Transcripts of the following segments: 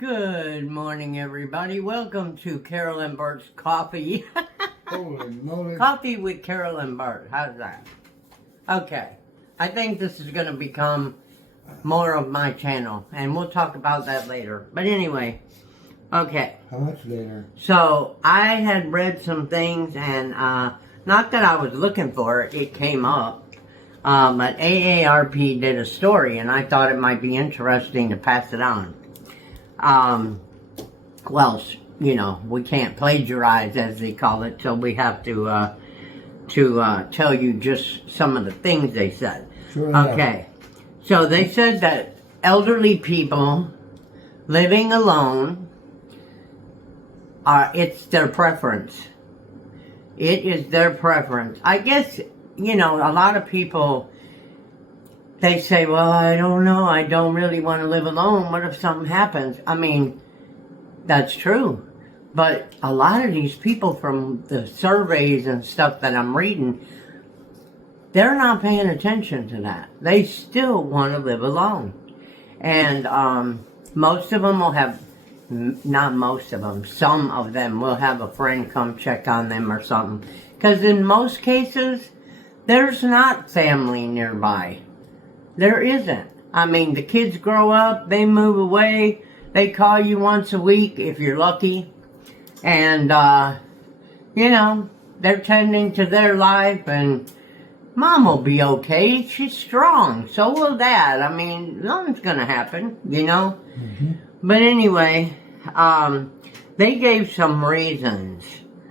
Good morning, everybody. Welcome to Carol and Burt's Coffee. Holy moly. Coffee with Carol and Burt. How's that? Okay. I think this is going to become more of my channel, and we'll talk about that later. But anyway, okay. How much later? So, I had read some things, and not that I was looking for it, it came up. But AARP did a story, and I thought it might be interesting to pass it on. Well, you know, we can't plagiarize, as they call it, so we have to tell you just some of the things they said. Sure Okay, so they said that elderly people living alone it's their preference. It is their preference. I guess, you know, a lot of people, they say, well, I don't know, I don't really want to live alone. What if something happens? I mean, that's true. But a lot of these people from the surveys and stuff that I'm reading, they're not paying attention to that. They still want to live alone. And most of them will have, not most of them, some of them will have a friend come check on them or something. Because in most cases, there's not family nearby. There isn't. I mean, the kids grow up, they move away, they call you once a week if you're lucky. And, you know, they're tending to their life, and Mom will be okay. She's strong. So will Dad. I mean, nothing's going to happen, you know. Mm-hmm. But anyway, they gave some reasons.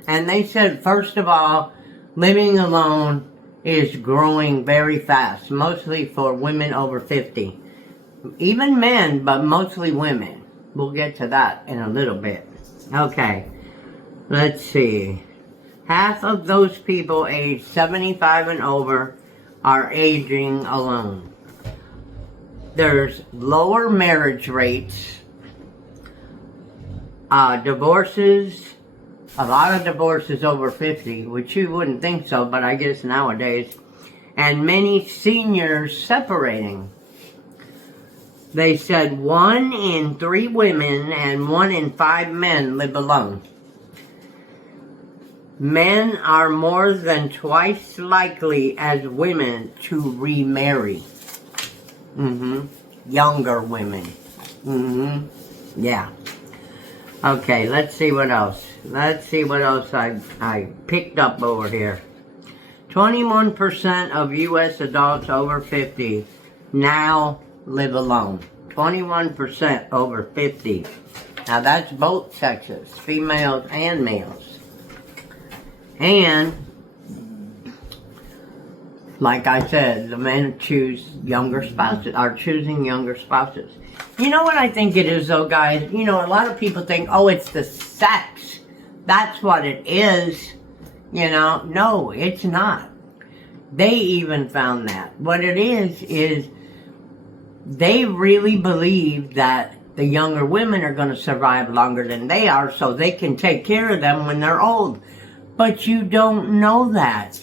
And they said, first of all, living alone is growing very fast, mostly for women over 50. Even men, but mostly women. We'll get to that in a little bit. Okay, let's see. Half of those people aged 75 and over are aging alone. There's lower marriage rates, divorces. A lot of divorces over 50, which you wouldn't think so, but I guess nowadays. And many seniors separating. They said 1 in 3 women and 1 in 5 men live alone. Men are more than twice likely as women to remarry. Younger women. Yeah. Okay, let's see what else. Let's see what else I picked up over here. 21% of U.S. adults over 50 now live alone. 21% over 50. Now that's both sexes, females and males. And, like I said, the men choose younger spouses, are choosing younger spouses. You know what I think it is, though, guys? You know, a lot of people think, oh, it's the sex. That's what it is. You know, no, it's not. They even found that. What it is they really believe that the younger women are going to survive longer than they are, so they can take care of them when they're old. But you don't know that.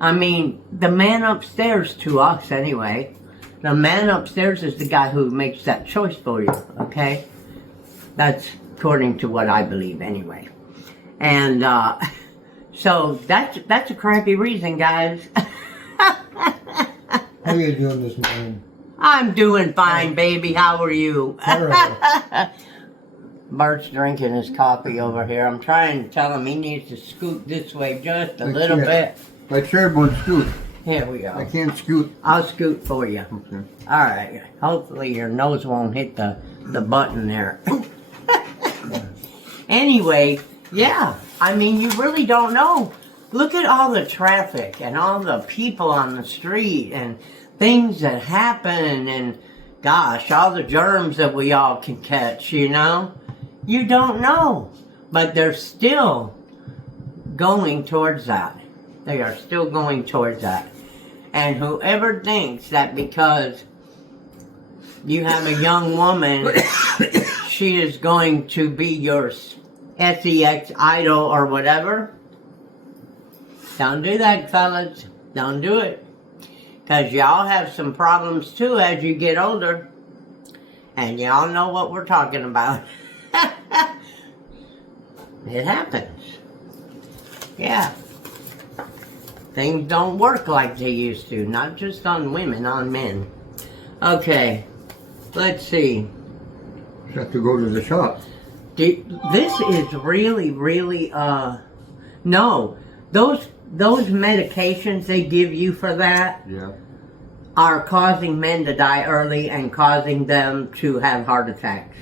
I mean, the man upstairs, to us anyway, the man upstairs is the guy who makes that choice for you, okay? That's according to what I believe anyway. And so that's a crappy reason, guys. How are you doing this morning? I'm doing fine, baby. How are you? Terrible. Bart's drinking his coffee over here. I'm trying to tell him he needs to scoot this way just a little bit. My chair won't scoot. Here we go. I can't scoot. I'll scoot for you. All right. Hopefully your nose won't hit the button there. Anyway, yeah. I mean, you really don't know. Look at all the traffic and all the people on the street and things that happen and, gosh, all the germs that we all can catch, you know? You don't know. But they're still going towards that. They are still going towards that. And whoever thinks that because you have a young woman, she is going to be your sex idol or whatever, don't do that, fellas. Don't do it. Because y'all have some problems too as you get older. And y'all know what we're talking about. It happens. Yeah. Things don't work like they used to. Not just on women, on men. Okay. Let's see. You have to go to the shop. This is really, really, no. Those medications they give you for that are causing men to die early and causing them to have heart attacks.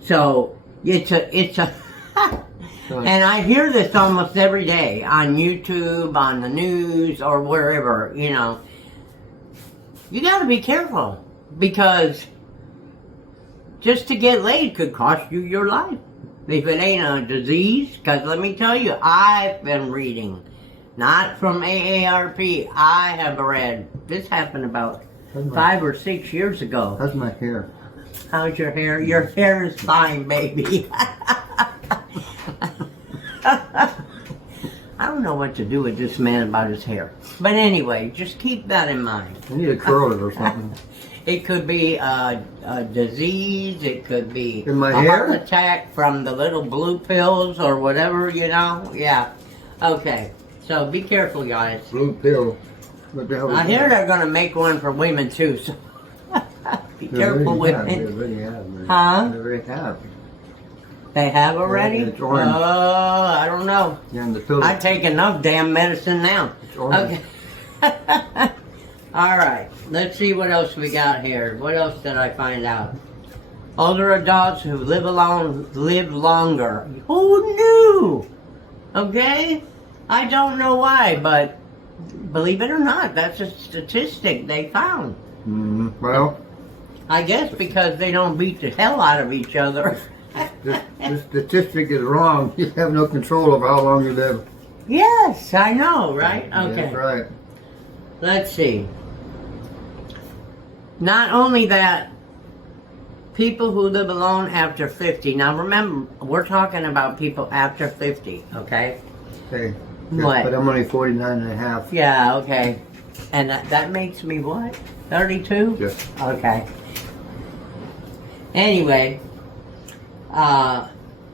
So, it's a, and I hear this almost every day on YouTube, on the news, or wherever, you know. You gotta be careful, because just to get laid could cost you your life. If it ain't a disease, because let me tell you, I've been reading, not from AARP, I have read, this happened about 5 or 6 years ago. How's my hair? How's your hair? Your hair is fine, baby. I don't know what to do with this man about his hair. But anyway, just keep that in mind. I need to curl it or something. It could be a disease, it could be In my a hair? heart attack from the little blue pills or whatever, you know? Yeah. Okay. So be careful, guys. Blue pill. What the hell is I hear that? they're going to make one for women, too. So be They careful, already have, women. They already have. Huh? They already have. They have already? Yeah, it's orange. Oh, I don't know. Yeah, and the pill. I take enough damn medicine now. It's orange. Okay. All right. Let's see what else we got here. What else did I find out? Older adults who live alone live longer. Who knew? Okay? I don't know why, but believe it or not, that's a statistic they found. Well, I guess because they don't beat the hell out of each other. this statistic is wrong. You have no control over how long you live. Yes, I know, right? Yeah, Okay. that's right. Let's see. Not only that, people who live alone after 50. Now remember, we're talking about people after 50, okay? Okay. What? But I'm only 49 and a half. Yeah, okay. And that makes me what? 32? Yes. Okay. Anyway,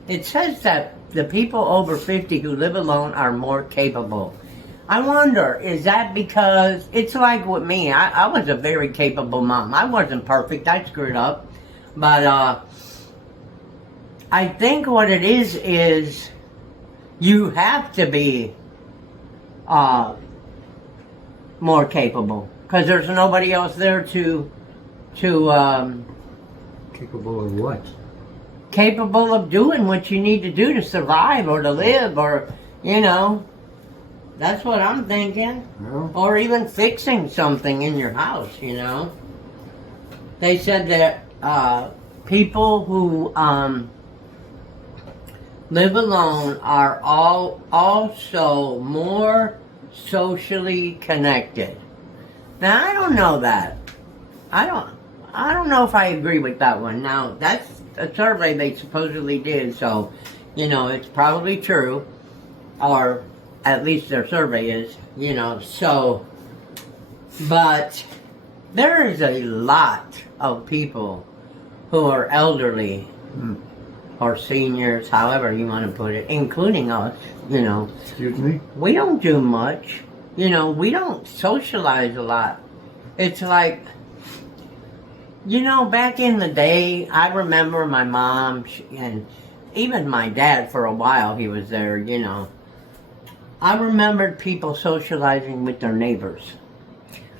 it says that the people over 50 who live alone are more capable. I wonder, is that because, it's like with me, I was a very capable mom. I wasn't perfect, I screwed up. But I think what it is you have to be more capable. Because there's nobody else there to Capable of what? capable of doing what you need to do to survive or to live, or, you know, that's what I'm thinking. Well, Or even fixing something in your house, you know. They said that people who live alone are also more socially connected. Now, I don't know that. I don't know if I agree with that one. Now, that's a survey they supposedly did, so, you know, it's probably true. Or at least their survey is, you know, so. But there is a lot of people who are elderly or seniors, however you want to put it, including us, you know. excuse me? We don't do much. You know, we don't socialize a lot. It's like, you know, back in the day, I remember my mom and even my dad for a while, he was there, you know. I remembered people socializing with their neighbors.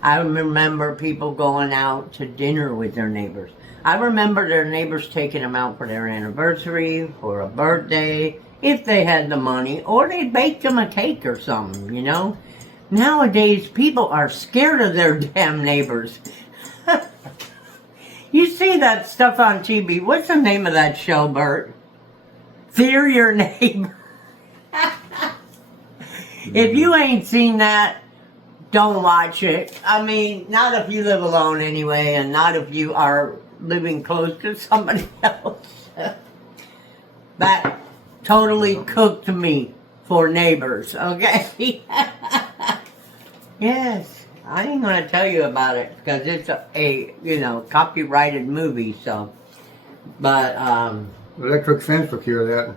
I remember people going out to dinner with their neighbors. I remember their neighbors taking them out for their anniversary, for a birthday, if they had the money, or they baked them a cake or something, you know. Nowadays, people are scared of their damn neighbors. You see that stuff on TV. What's the name of that show, Bert? Fear Your Neighbor. If you ain't seen that, don't watch it. I mean, not if you live alone anyway, and not if you are living close to somebody else. That totally cooked me for neighbors, okay? Yes. I ain't gonna tell you about it because it's a copyrighted movie. So, but Electric fence will cure that.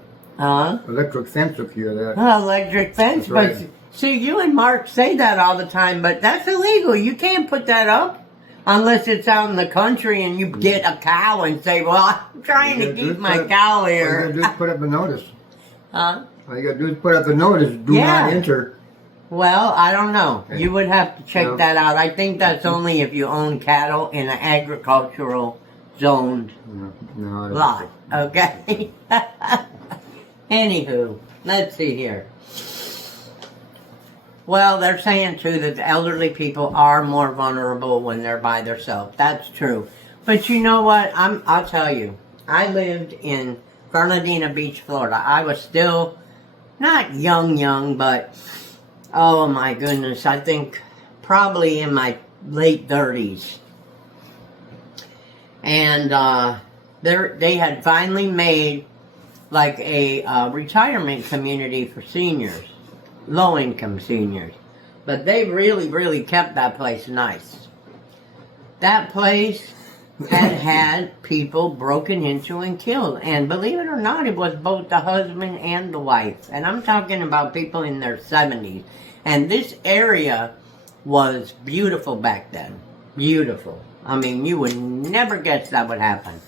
Electric fence will cure that. Electric fence. That's right. But see, you and Mark say that all the time, but that's illegal. You can't put that up unless it's out in the country and you get a cow and say, "Well, I'm trying to keep my cow All you here." gotta do is put up a notice. Huh? All you gotta do is put up a notice. Do not enter. Well, I don't know. Okay. You would have to check No. that out. I think that's only if you own cattle in an agricultural zoned No, I don't lot. think Okay? Anywho, let's see here. Well, they're saying too that the elderly people are more vulnerable when they're by themselves. That's true. But you know what? I'll tell you. I lived in Fernandina Beach, Florida. I was still not young, but oh my goodness, I think probably in my late 30s. And they had finally made like a retirement community for seniors, low-income seniors. But they really kept that place nice. That place had people broken into and killed. And believe it or not, it was both the husband and the wife. And I'm talking about people in their 70s. And this area was beautiful back then. Beautiful. I mean, you would never guess that would happen.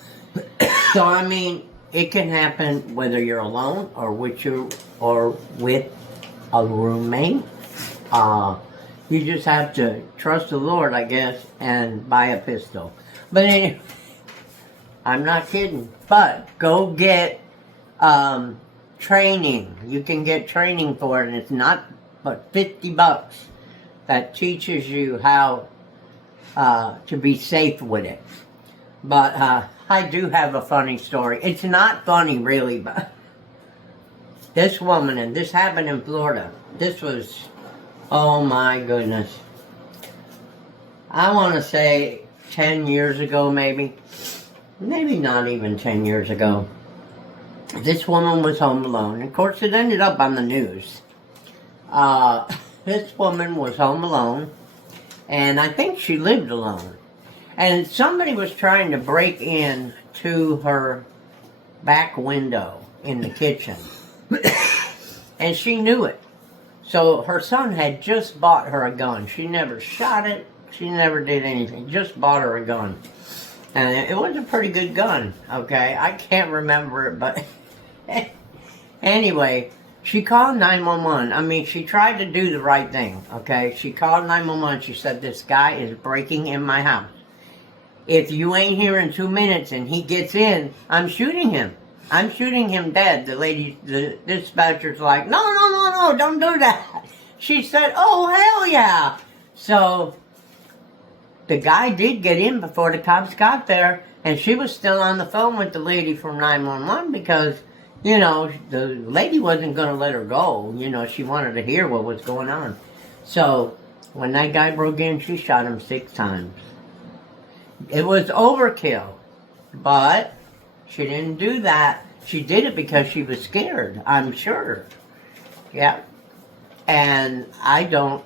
So, I mean, it can happen whether you're alone or with a roommate. You just have to trust the Lord, I guess, and buy a pistol. But anyway, I'm not kidding. But go get training. You can get training for it, and it's not but $50 that teaches you how to be safe with it. But I do have a funny story. It's not funny, really, but this woman, and this happened in Florida. This was, oh my goodness. I want to say 10 years ago, maybe not even 10 years ago. This woman was home alone. Of course, it ended up on the news. This woman was home alone, and I think she lived alone. And somebody was trying to break in to her back window in the kitchen. And she knew it. So her son had just bought her a gun. She never shot it. She never did anything. Just bought her a gun. And it was a pretty good gun, okay? I can't remember it, but anyway, she called 911. I mean, she tried to do the right thing, okay? She called 911. She said, "This guy is breaking in my house. If you ain't here in 2 minutes and he gets in, I'm shooting him. I'm shooting him dead." The dispatcher's like, no, don't do that. She said, "Oh, hell yeah." So the guy did get in before the cops got there, and she was still on the phone with the lady from 911 because, you know, the lady wasn't going to let her go. You know, she wanted to hear what was going on. So when that guy broke in, she shot him 6 times. It was overkill, but she didn't do that. She did it because she was scared, I'm sure. Yeah. And I don't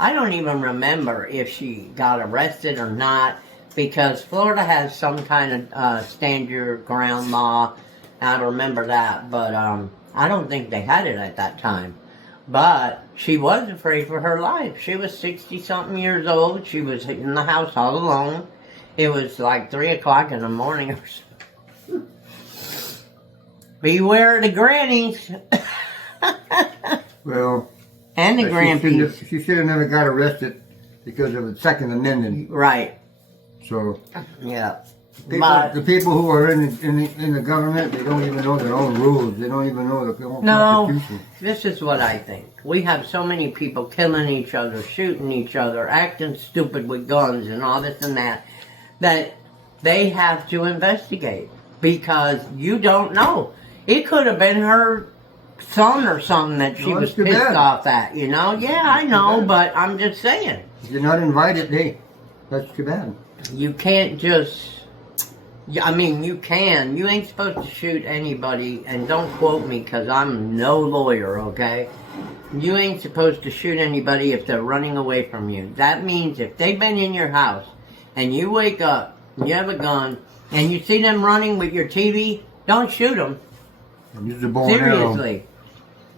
even remember if she got arrested or not, because Florida has some kind of stand your ground law. I don't remember that, but I don't think they had it at that time. But she was afraid for her life. She was 60-something years old. She was in the house all alone. It was like 3 o'clock in the morning or something. Beware the grannies. Well, and the grandpies. She should have never got arrested because of the Second Amendment. Right. So, yeah. the people who are in the government, they don't even know their own rules. They don't even know their own Constitution. This is what I think. We have so many people killing each other, shooting each other, acting stupid with guns and all this and that they have to investigate, because you don't know. It could have been her son or something that she was pissed off at, you know? Yeah, I know, but I'm just saying. If you're not invited, hey, that's too bad. You can't just I mean, you can. You ain't supposed to shoot anybody, and don't quote me because I'm no lawyer, okay? You ain't supposed to shoot anybody if they're running away from you. That means if they've been in your house and you wake up, and you have a gun, and you see them running with your TV, don't shoot them. Use the bow and arrow. Seriously.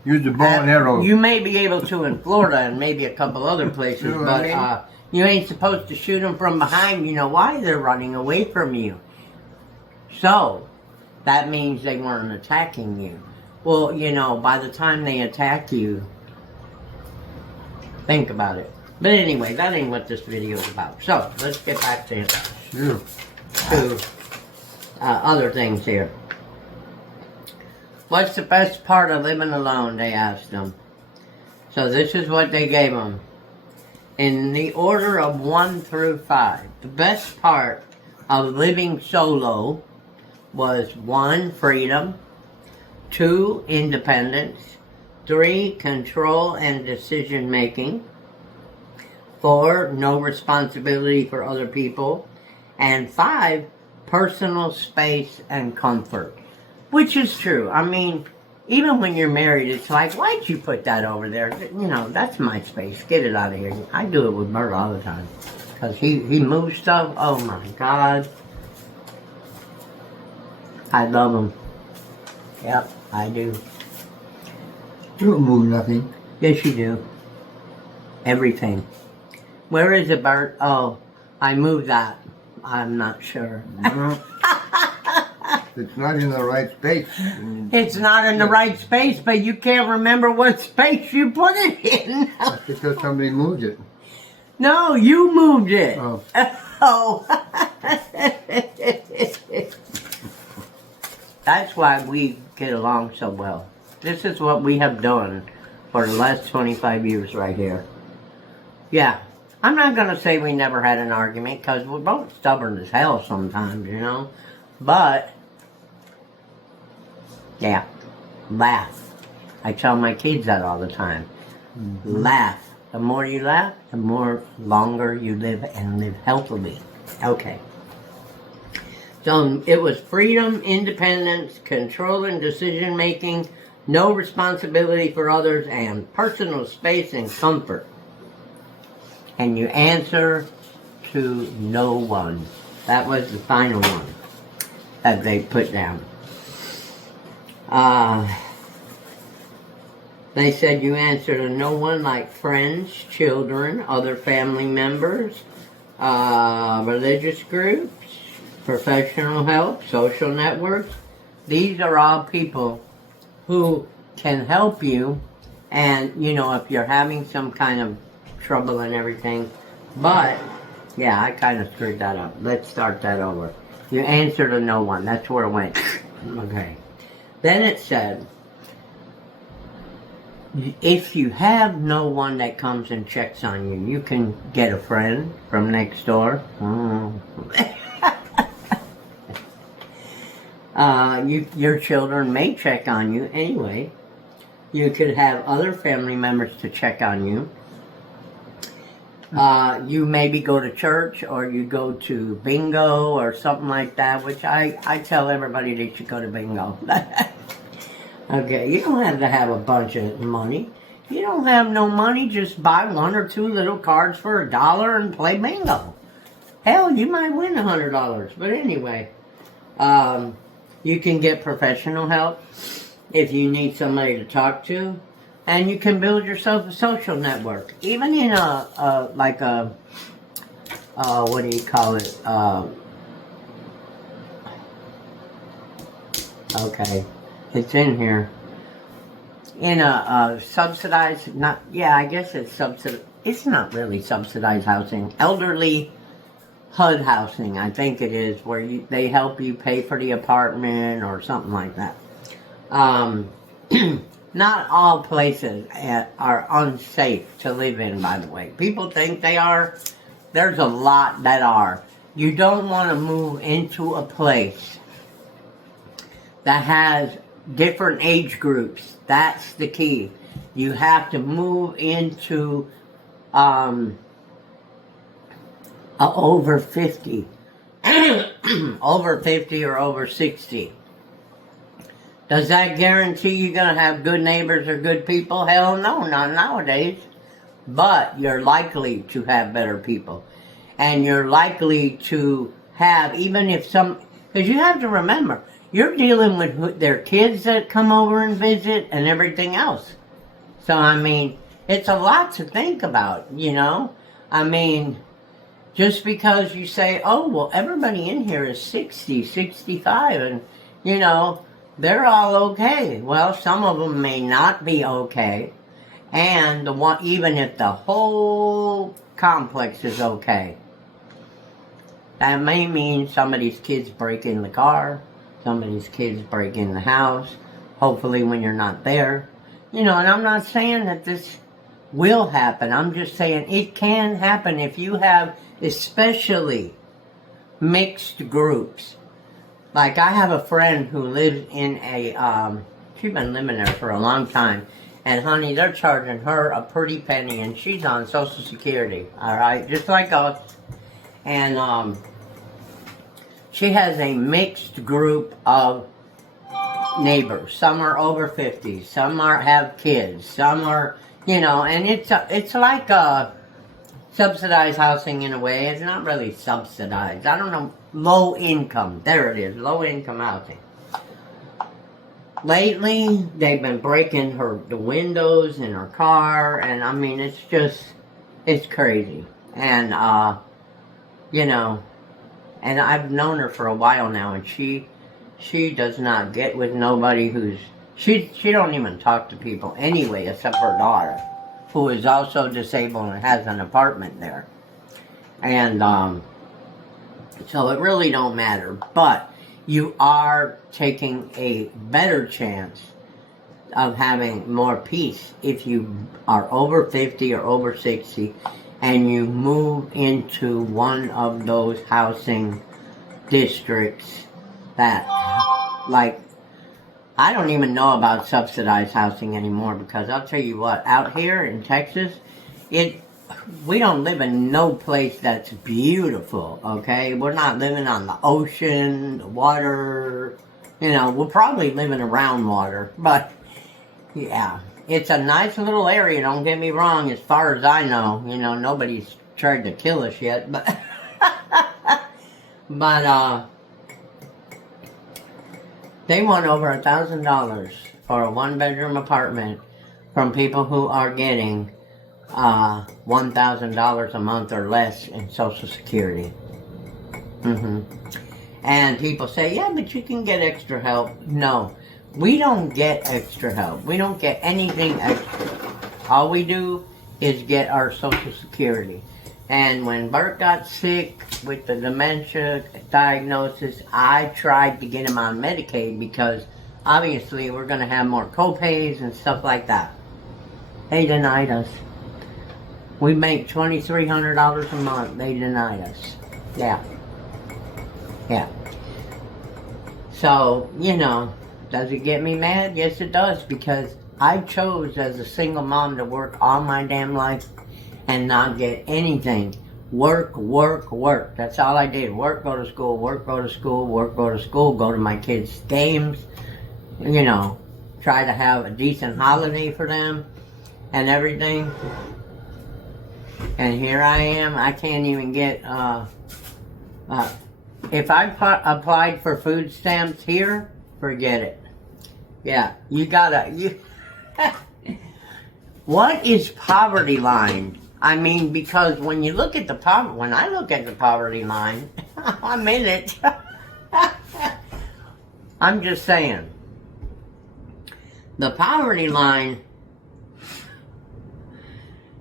Use the bow and arrow. You may be able to in Florida and maybe a couple other places, You know what but I mean? you ain't supposed to shoot them from behind. You know why? They're running away from you. So, that means they weren't attacking you. Well, you know, by the time they attack you, think about it. But anyway, that ain't what this video is about. So, let's get back to other things here. What's the best part of living alone, they asked them. So this is what they gave them. In the order of 1 through 5. The best part of living solo was 1, freedom. 2, independence. 3, control and decision making. 4, no responsibility for other people. And 5, personal space and comfort. Which is true. I mean, even when you're married, it's like, why'd you put that over there? You know, that's my space. Get it out of here. I do it with Bert all the time. Because he moves stuff. Oh my God. I love him. Yep, I do. You don't move nothing. Yes, you do. Everything. Where is it, Bert? Oh, I moved that. I'm not sure. No. It's not in the right space. It's not in the right space, but you can't remember what space you put it in. That's because somebody moved it. No, you moved it. Oh. Oh. That's why we get along so well. This is what we have done for the last 25 years right here. Yeah. I'm not going to say we never had an argument because we're both stubborn as hell sometimes, you know. But, yeah, laugh. I tell my kids that all the time. Mm-hmm. Laugh. The more you laugh, the more longer you live and live healthily. Okay. So it was freedom, independence, control and decision making, no responsibility for others, and personal space and comfort. And you answer to no one. That was the final one that they put down. They said you answer to no one, like friends, children, other family members, religious groups, professional help, social networks. These are all people who can help you, and you know, if you're having some kind of trouble and everything. But yeah, I kind of screwed that up. Let's start that over. You answer to no one. That's where it went. Okay. Then it said, if you have no one that comes and checks on you, you can get a friend from next door. Your children may check on you anyway. You could have other family members to check on you. You maybe go to church, or you go to bingo or something like that, which I tell everybody they should go to bingo. Okay, you don't have to have a bunch of money. You don't have no money, just buy 1 or 2 little cards for $1 and play bingo. Hell, you might win $100. But anyway, you can get professional help if you need somebody to talk to. And you can build yourself a social network. Even in what do you call it? Okay, it's in here. In a subsidized, I guess it's subsidized. It's not really subsidized housing. Elderly HUD housing, I think it is, where they help you pay for the apartment or something like that. Not all places are unsafe to live in, by the way. People think they are. There's a lot that are. You don't want to move into a place that has different age groups. That's the key. You have to move into over 50. over 50 or over 60. Does that guarantee you're going to have good neighbors or good people? Hell no, not nowadays. But you're likely to have better people. And you're likely to have, even if some, because you have to remember, you're dealing with their kids that come over and visit and everything else. So, I mean, it's a lot to think about, you know? I mean, just because you say, oh, well, everybody in here is 60, 65, and, you know, they're all okay. Well, some of them may not be okay. And the one, even if the whole complex is okay, that may mean somebody's kids break in the car, somebody's kids break in the house, hopefully when you're not there. You know, and I'm not saying that this will happen. I'm just saying it can happen if you have especially mixed groups. Like I have a friend who lives in a, she's been living there for a long time. And honey, they're charging her a pretty penny and she's on Social Security, all right? Just like us. And she has a mixed group of neighbors. Some are over 50, some have kids, some are, you know, and it's like subsidized housing in a way. It's not really subsidized. I don't know. Low income. There it is. Low income housing. Lately, they've been breaking the windows in her car, and I mean, it's crazy. And, you know, and I've known her for a while now, and she does not get with nobody she don't even talk to people anyway, except her daughter, who is also disabled and has an apartment there. And, so it really don't matter, but you are taking a better chance of having more peace if you are over 50 or over 60 and you move into one of those housing districts that, like, I don't even know about subsidized housing anymore, because I'll tell you what, out here in Texas, we don't live in no place that's beautiful, okay? We're not living on the ocean, the water, you know, we're probably living around water, but yeah, it's a nice little area, don't get me wrong, as far as I know, you know, nobody's tried to kill us yet, but, they want over $1,000 for a one-bedroom apartment from people who are getting $1,000 a month or less in Social Security. And people say, yeah, but you can get extra help. No, we don't get extra help. We don't get anything extra. All we do is get our Social Security. And when Burt got sick with the dementia diagnosis, I tried to get him on Medicaid because obviously we're going to have more co-pays and stuff like that. They denied us. We make $2,300 a month. They denied us. Yeah. Yeah. So, you know, does it get me mad? Yes, it does, because I chose as a single mom to work all my damn life and not get anything. Work, work, work. That's all I did. Work, go to school, work, go to school, work, go to school, go to my kids' games, you know, try to have a decent holiday for them and everything. And here I am, I can't even get, if I applied for food stamps here, forget it. Yeah, what is poverty line? I mean, because when you look at when I look at the poverty line, I'm in it. I'm just saying. The poverty line,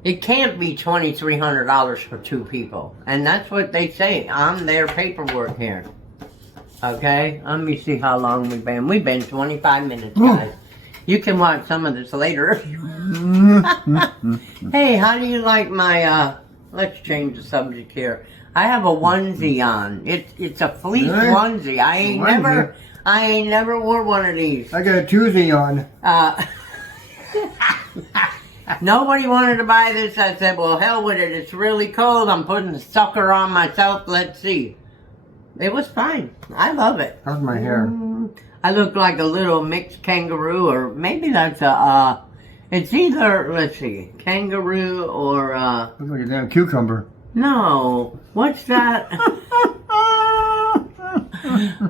it can't be $2,300 for two people. And that's what they say on their paperwork here. Okay? Let me see how long we've been. We've been 25 minutes, guys. You can watch some of this later if you want. Hey, how do you like my, let's change the subject here. I have a onesie on. It's a fleece onesie. I ain't never wore one of these. I got a Tuesday on. Nobody wanted to buy this. I said, well, hell with it. It's really cold. I'm putting the sucker on myself. Let's see. it was fine. I love it. How's my hair? I look like a little mixed kangaroo, or maybe that's a, it's either, let's see, kangaroo or, Looks like a damn cucumber. no, what's that?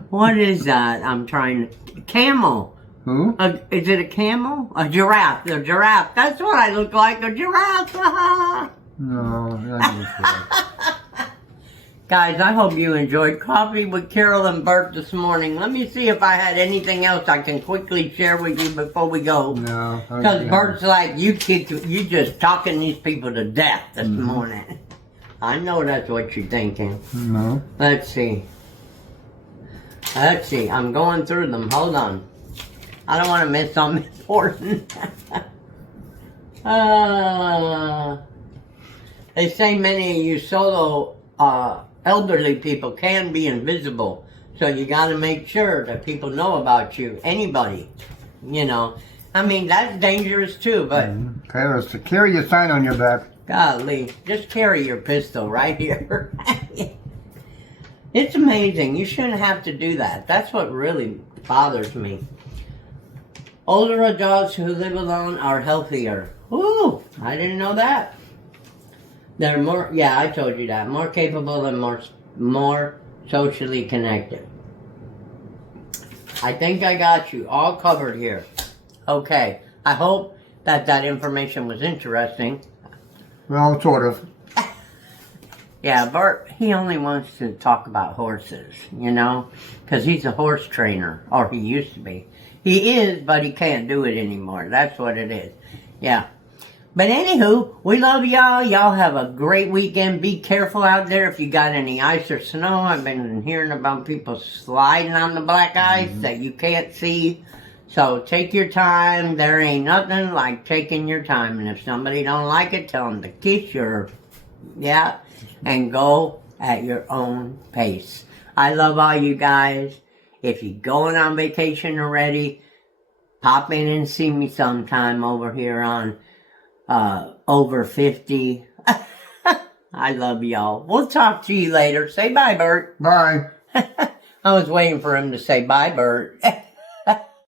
What is that? I'm trying to, camel. Who? Is it a camel? A giraffe. A giraffe. That's what I look like, a giraffe. No, not Guys, I hope you enjoyed Coffee with Carol and Burt this morning. Let me see if I had anything else I can quickly share with you before we go. No. Because Bert's like, you just talking these people to death this morning. I know that's what you're thinking. No. Let's see. Let's see. I'm going through them. Hold on. I don't want to miss something important. They say many of you solo elderly people can be invisible. So you got to make sure that people know about you. Anybody. You know. I mean, that's dangerous too, but... Carry your sign on your back. Golly. Just carry your pistol right here. It's amazing. You shouldn't have to do that. That's what really bothers me. Older adults who live alone are healthier. Ooh, I didn't know that. They're more, yeah, I told you that. More capable and more socially connected. I think I got you all covered here. Okay, I hope that information was interesting. Well, sort of. Yeah, Bert, he only wants to talk about horses, you know, because he's a horse trainer, or he used to be. He is, but he can't do it anymore. That's what it is. Yeah. But anywho, we love y'all. Y'all have a great weekend. Be careful out there if you got any ice or snow. I've been hearing about people sliding on the black ice that you can't see. So take your time. There ain't nothing like taking your time. And if somebody don't like it, tell them to kiss your, yeah, and go at your own pace. I love all you guys. If you're going on vacation already, pop in and see me sometime over here on Over 50. I love y'all. We'll talk to you later. Say bye, Bert. Bye. I was waiting for him to say bye, Bert.